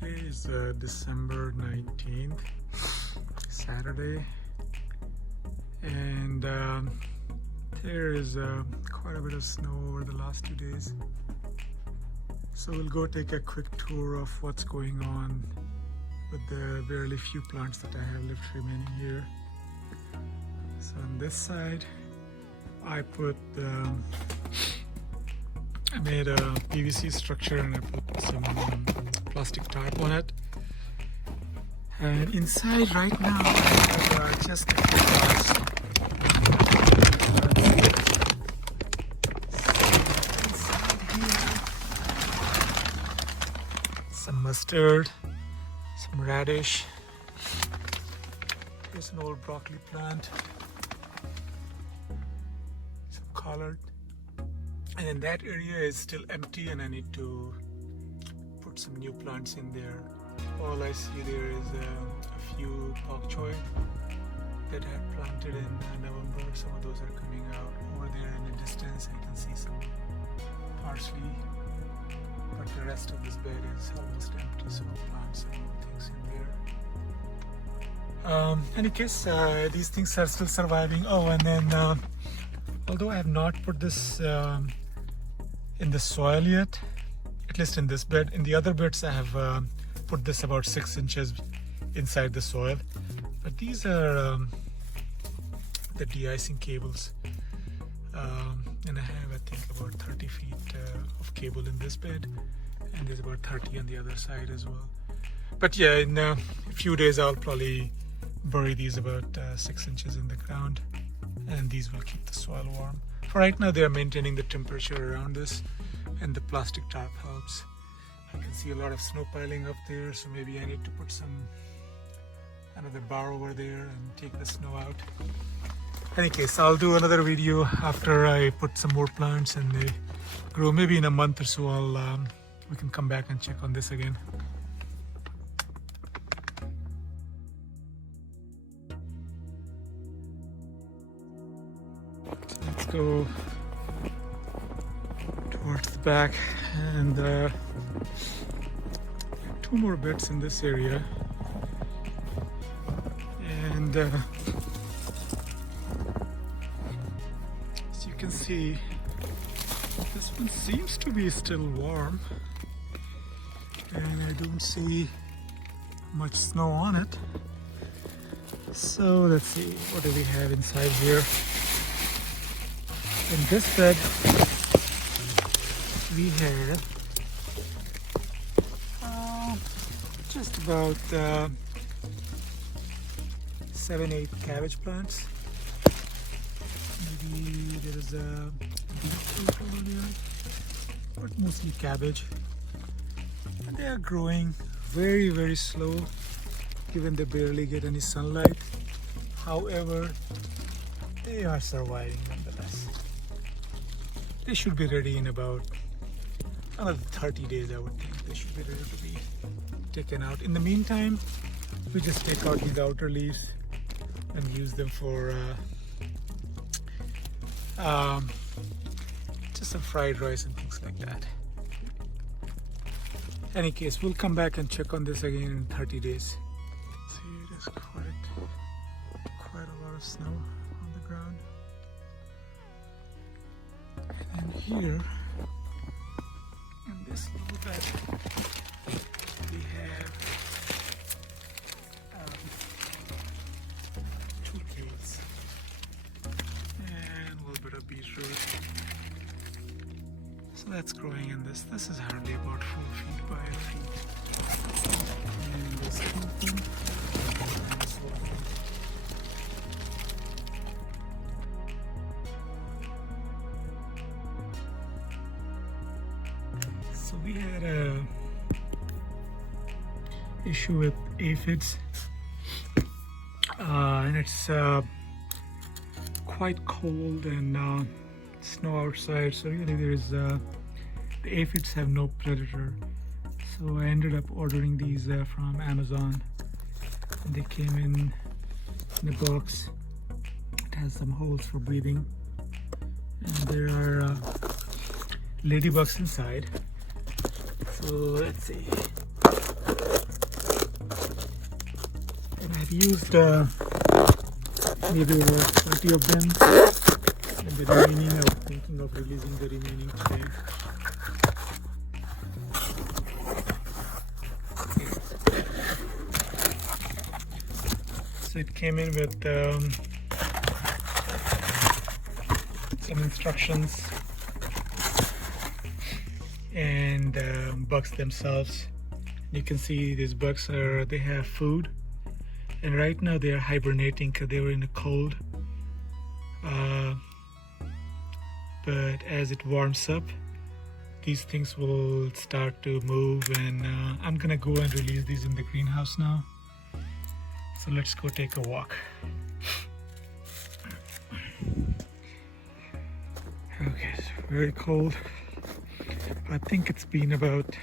Today is December 19th, Saturday, and there is quite a bit of snow over the last 2 days. So we'll go take a quick tour of what's going on with the barely few plants that I have left remaining here. So on this side, I made a PVC structure and I put some plastic tarp on it. And inside right now, I have just a few plants. Inside here, some mustard, some radish. Here's an old broccoli plant, some collard. And then that area is still empty and I need to put some new plants in there. All I see there is a few bok choy that I had planted in November. Some of those are coming out. Over there in the distance I can see some parsley, but the rest of this bed is almost empty, so I'll plant some more things in there. Any case, these things are still surviving. Oh, and then although I have not put this in the soil yet, at least in this bed, in the other beds I have put this about 6 inches inside the soil. But these are the de-icing cables, and I have, I think, about 30 feet of cable in this bed, and there's about 30 on the other side as well. But yeah, in a few days I'll probably bury these about 6 inches in the ground, and these will keep the soil warm. For right now they are maintaining the temperature around this, and the plastic tarp helps. I can see a lot of snow piling up there, so maybe I need to put another bar over there and take the snow out. In any case, I'll do another video after I put some more plants and they grow. Maybe in a month or so we can come back and check on this again. So let's go towards the back, and two more beds in this area, and as you can see, this one seems to be still warm and I don't see much snow on it. So let's see, what do we have inside here? In this bed we have just about 7-8 cabbage plants. Maybe there is a beetroot over there, but mostly cabbage. And they are growing very slow, given they barely get any sunlight. However, they are surviving nonetheless. They should be ready in about another 30 days, I would think. They should be ready to be taken out. In the meantime, we just take out these outer leaves and use them for just some fried rice and things like that. In any case, we'll come back and check on this again in 30 days. See, there's quite a lot of snow on the ground. And then here, in this little bed, we have 2 kales and a little bit of beetroot. So that's growing in this. This is hardly about 4 feet by 8 feet. And this open, and this open. So we had a issue with aphids, and it's quite cold and snow outside, so really the aphids have no predator. So I ended up ordering these from Amazon, and they came in a box. It has some holes for breathing, and there are ladybugs inside. So let's see. And I've used maybe about 20 of them, and the remaining I'm thinking of releasing the remaining today. So it came in with some instructions and bugs themselves. You can see these bugs they have food, and right now they are hibernating because they were in the cold. But as it warms up, these things will start to move, and I'm gonna go and release these in the greenhouse now. So let's go take a walk. Okay, it's very cold. I think it's been about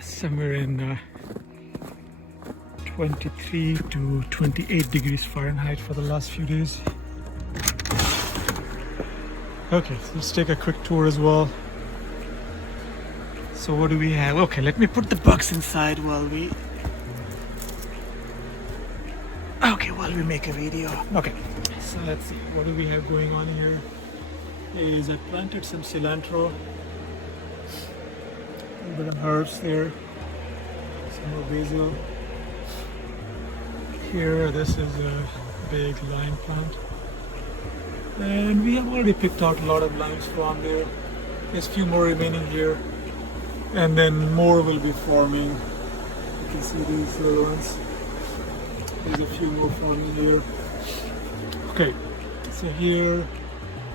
somewhere in 23 to 28 degrees Fahrenheit for the last few days. Okay, so let's take a quick tour as well. So what do we have? Okay, let me put the bugs inside while we make a video. Okay, so let's see, what do we have going on here? Is I planted some cilantro, a little bit of herbs there, some more basil. Here, this is a big lime plant, and we have already picked out a lot of limes from there. There's a few more remaining here, and then more will be forming. You can see these little ones. There's a few more forming here. Okay, so here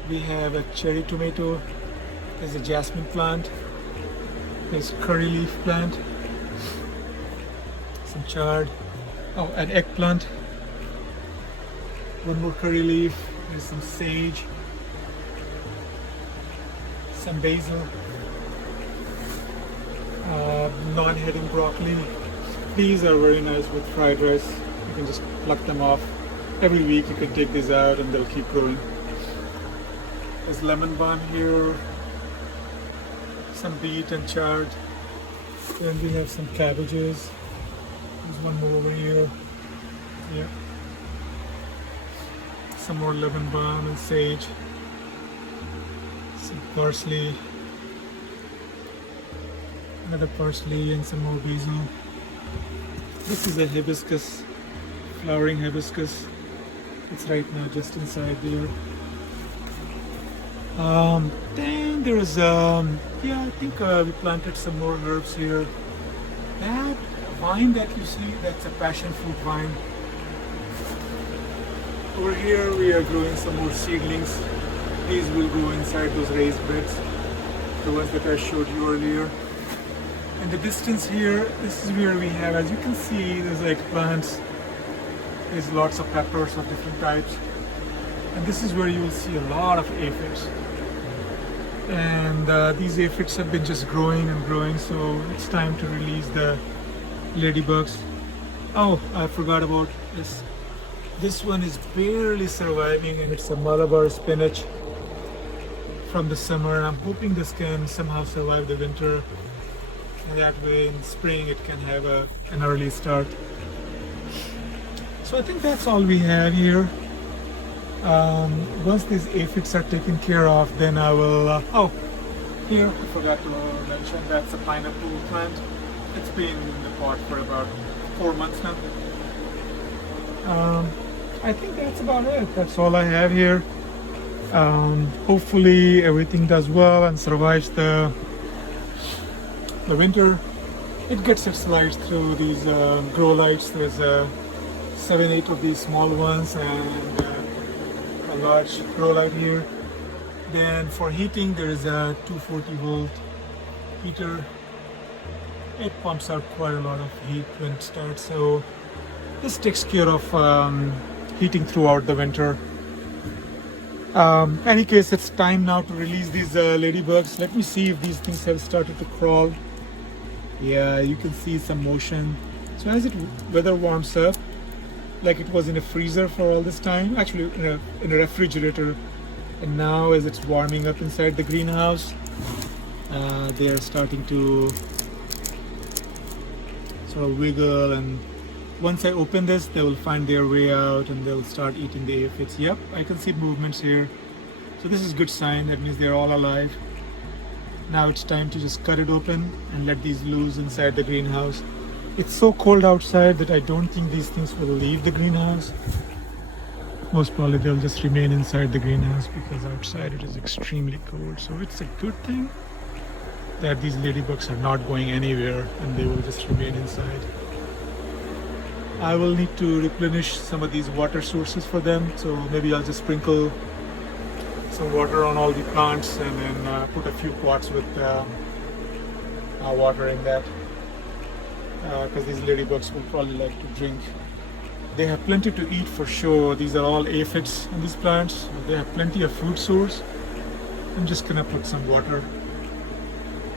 we have a cherry tomato. There's a jasmine plant. There's curry leaf plant. Some chard. Oh, an eggplant. One more curry leaf. There's some sage. Some basil. Non-heading broccoli. These are very nice with fried rice. You can just pluck them off. Every week you can take these out and they'll keep growing. There's lemon balm here. Some beet and chard. Then we have some cabbages. There's one more over here. Yeah. Some more lemon balm and sage. Some parsley. Another parsley and some more basil. This is a hibiscus, flowering hibiscus. It's right now just inside there. Then there's I think we planted some more herbs here. That vine that you see, that's a passion fruit vine. Over here we are growing some more seedlings. These will go inside those raised beds, the ones that I showed you earlier. In the distance here, this is where we have, as you can see, there's eggplants. There's lots of peppers of different types. And this is where you will see a lot of aphids. And these aphids have been just growing and growing, so it's time to release the ladybugs. Oh, I forgot about this. This one is barely surviving, and it's a Malabar spinach from the summer. I'm hoping this can somehow survive the winter, and that way in spring it can have an early start. So I think that's all we have here. Once these aphids are taken care of, then I will here I forgot to mention, that's a pineapple plant. It's been in the pot for about 4 months now. I think that's about it. That's all I have here. Hopefully everything does well and survives the winter. It gets its lights through these grow lights. There's 7-8 of these small ones and a large grow light here. Then for heating, there is a 240 volt heater. It pumps out quite a lot of heat when it starts, so this takes care of heating throughout the winter. Any case, it's time now to release these ladybugs. Let me see if these things have started to crawl. Yeah, you can see some motion. So as weather warms up, like it was in a freezer for all this time, actually in a refrigerator, and now as it's warming up inside the greenhouse, they are starting to sort of wiggle, and once I open this, they will find their way out and they'll start eating the aphids. Yep, I can see movements here. So this is a good sign. That means they're all alive. Now it's time to just cut it open and let these loose inside the greenhouse. It's so cold outside that I don't think these things will leave the greenhouse. Most probably they'll just remain inside the greenhouse because outside it is extremely cold. So it's a good thing that these ladybugs are not going anywhere and they will just remain inside. I will need to replenish some of these water sources for them, so maybe I'll just sprinkle some water on all the plants and then put a few pots with water in that, because these ladybugs will probably like to drink. They have plenty to eat for sure. These are all aphids on these plants. They have plenty of food source. I'm just gonna put some water,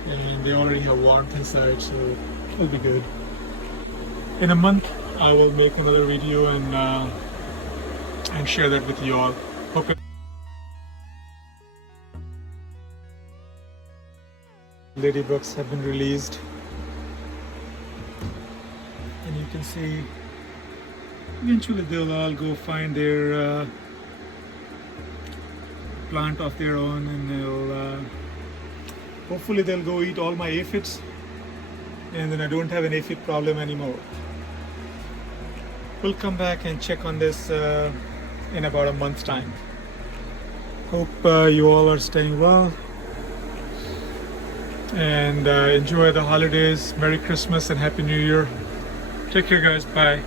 and they already have warmth inside, so it'll be good. In a month I will make another video and share that with you all. Hope ladybugs have been released, and you can see eventually they'll all go find their plant of their own, and they'll hopefully they'll go eat all my aphids, and then I don't have an aphid problem anymore. We'll come back and check on this in about a month's time. Hope you all are staying well and enjoy the holidays. Merry Christmas and Happy New Year. Take care, guys. Bye.